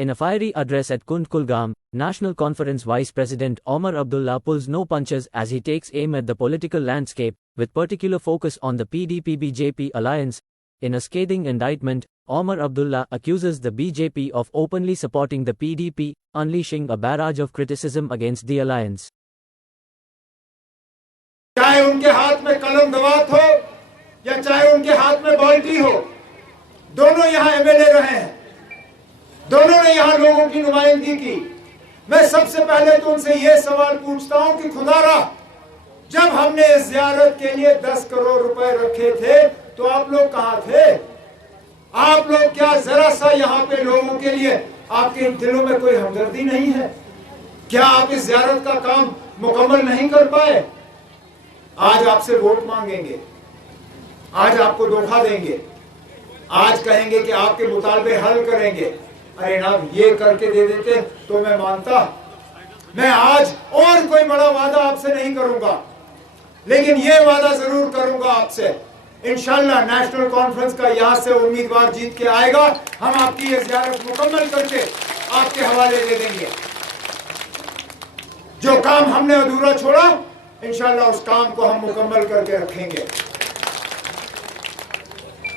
In a fiery address at Kund Kulgam, National Conference Vice President Omar Abdullah pulls no punches as he takes aim at the political landscape, with particular focus on the PDP-BJP alliance. In a scathing indictment, Omar Abdullah accuses the BJP of openly supporting the PDP, unleashing a barrage of criticism against the alliance. चाहे उनके हाथ में कलम दवात हो या चाहे उनके हाथ में बाल्टी हो, दोनों यहाँ एमएलए रहे हैं, दोनों ने यहाँ लोगों की नुमाइंदगी की। मैं सबसे पहले तो उनसे ये सवाल पूछता हूँ कि खुदारा, जब हमने इस ज़ियारत के लिए 10 करोड़ रुपए रखे थे तो आप लोग कहाँ थे? आप लोग क्या जरा सा यहाँ पे लोगों के लिए आपके दिलों में कोई हमदर्दी नहीं है? क्या आप इस ज़ियारत का काम मुकम्मल नहीं कर पाए? आज आपसे वोट मांगेंगे, आज आपको धोखा देंगे, आज कहेंगे कि आपके मुतालबे हल करेंगे। अरे ना, ये करके दे देते तो मैं मानता। मैं आज और कोई बड़ा वादा आपसे नहीं करूंगा, लेकिन ये वादा जरूर करूंगा आपसे, इंशाल्लाह नेशनल कॉन्फ्रेंस का यहां से उम्मीदवार जीत के आएगा, हम आपकी ये ज़ियारत मुकम्मल करके आपके हवाले दे देंगे। जो काम हमने अधूरा छोड़ा, इंशाल्लाह उस काम को हम मुकम्मल करके रखेंगे।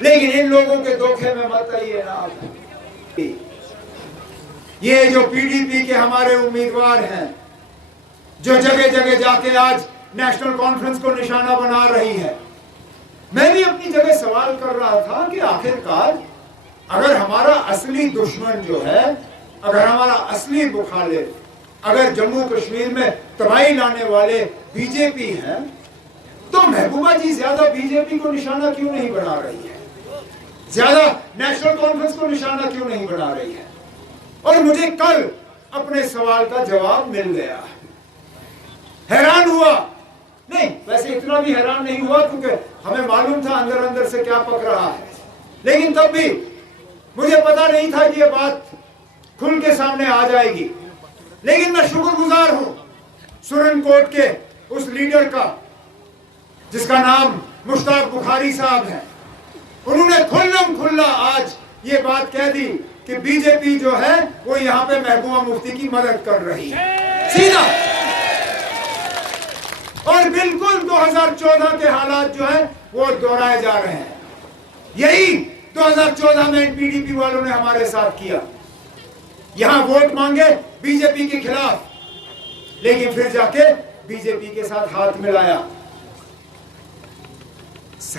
लेकिन इन लोगों के धोखे में मत आइए ना। ये जो पीडीपी के हमारे उम्मीदवार हैं, जो जगह जगह जाके आज नेशनल कॉन्फ्रेंस को निशाना बना रही है, मैं भी अपनी जगह सवाल कर रहा था कि आखिरकार अगर हमारा असली दुश्मन जो है, अगर हमारा असली मुखालिफ, अगर जम्मू कश्मीर में तबाही लाने वाले बीजेपी हैं, तो महबूबा जी ज्यादा बीजेपी को निशाना क्यों नहीं बना रही है? ज्यादा नेशनल कॉन्फ्रेंस को निशाना क्यों नहीं बना रही है? और मुझे कल अपने सवाल का जवाब मिल गया। हैरान हुआ नहीं, वैसे इतना भी हैरान नहीं हुआ क्योंकि हमें मालूम था अंदर अंदर से क्या पक रहा है, लेकिन तब भी मुझे पता नहीं था कि ये बात खुल के सामने आ जाएगी। लेकिन मैं शुक्रगुजार हूं सुरन कोट के उस लीडर का जिसका नाम मुश्ताक बुखारी साहब है। उन्होंने खुल्लम खुल्ला आज ये बात कह दी कि बीजेपी जो है वो यहाँ पे महबूबा मुफ्ती की मदद कर रही है, सीधा। और बिल्कुल 2014 के हालात जो है वो दोहराए जा रहे हैं। यही 2014 में पीडीपी वालों ने हमारे साथ किया, यहां वोट मांगे बीजेपी के खिलाफ, लेकिन फिर जाके बीजेपी के साथ हाथ मिलाया।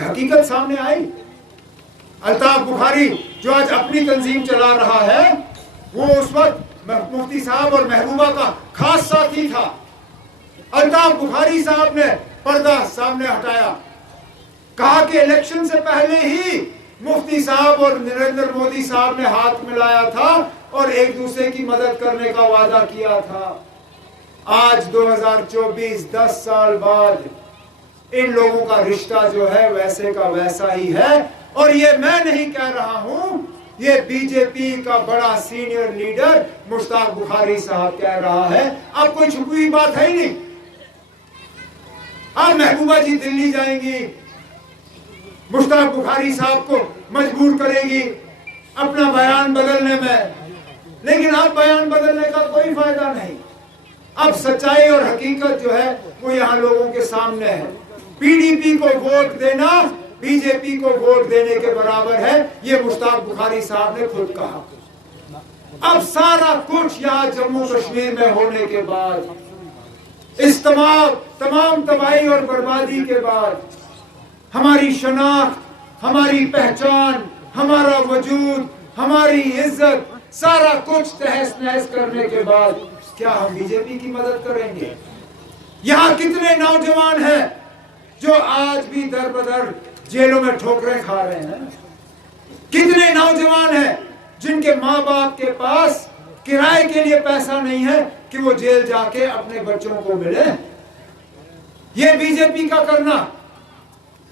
हकीकत सामने आई। अल्ताफ बुखारी जो आज अपनी तंजीम चला रहा है, वो उस वक्त मुफ्ती साहब और महबूबा का खास साथी था। अल्ताफ बुखारी साहब ने पर्दा सामने हटाया, कहा कि इलेक्शन से पहले ही मुफ्ती साहब और नरेंद्र मोदी साहब ने हाथ मिलाया था और एक दूसरे की मदद करने का वादा किया था। आज 2024 10 साल बाद इन लोगों का रिश्ता जो है वैसे का वैसा ही है। और ये मैं नहीं कह रहा हूं, ये बीजेपी का बड़ा सीनियर लीडर मुश्ताक बुखारी साहब कह रहा है। अब कोई छुपी हुई बात है ही नहीं। अब महबूबा जी दिल्ली जाएंगी, मुश्ताक बुखारी साहब को मजबूर करेगी अपना बयान बदलने में, लेकिन अब बयान बदलने का कोई फायदा नहीं। अब सच्चाई और हकीकत जो है वो यहाँ लोगों के सामने है। पीडीपी को वोट देना बीजेपी को वोट देने के बराबर है, ये मुश्ताक बुखारी साहब ने खुद कहा। अब सारा कुछ यहाँ जम्मू कश्मीर में होने के बाद, इस तमाम तबाही और बर्बादी के बाद, हमारी शनाख्त, हमारी पहचान, हमारा वजूद, हमारी इज्जत, सारा कुछ तहस नहस करने के बाद क्या हम बीजेपी की मदद करेंगे? यहाँ कितने नौजवान हैं जो आज भी दर बदर जेलों में ठोकरें खा रहे हैं? कितने नौजवान हैं जिनके माँ बाप के पास किराए के लिए पैसा नहीं है कि वो जेल जाके अपने बच्चों को मिले? ये बीजेपी का करना,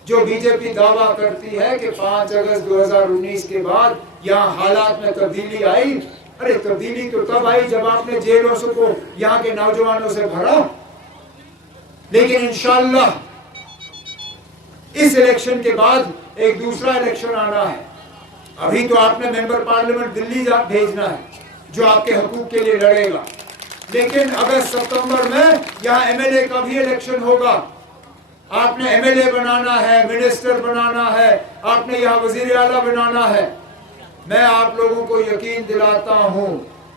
जो बीजेपी दावा करती है कि 5 अगस्त 2019 के बाद यहाँ हालात में तब्दीली आई। अरे तब्दीली तो तब आई जब आपने जेलों से को यहाँ के नौजवानों से भरा। लेकिन इंशाअल्लाह इस इलेक्शन के बाद एक दूसरा इलेक्शन आना है। अभी तो आपने मेंबर पार्लियामेंट दिल्ली भेजना है, जो आपके हकूक के लिए लड़ेगा। लेकिन अगस्त सितंबर में यहाँ एमएलए का भी इलेक्शन होगा। आपने एमएलए बनाना है, मिनिस्टर बनाना है, आपने यहाँ वजीर आला बनाना है। मैं आप लोगों को यकीन दिलाता हूँ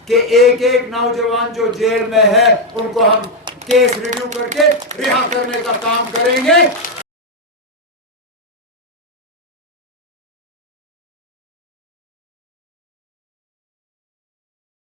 कि एक एक नौजवान जो जेल में है उनको हम केस रिव्यू करके रिहा करने का काम करेंगे।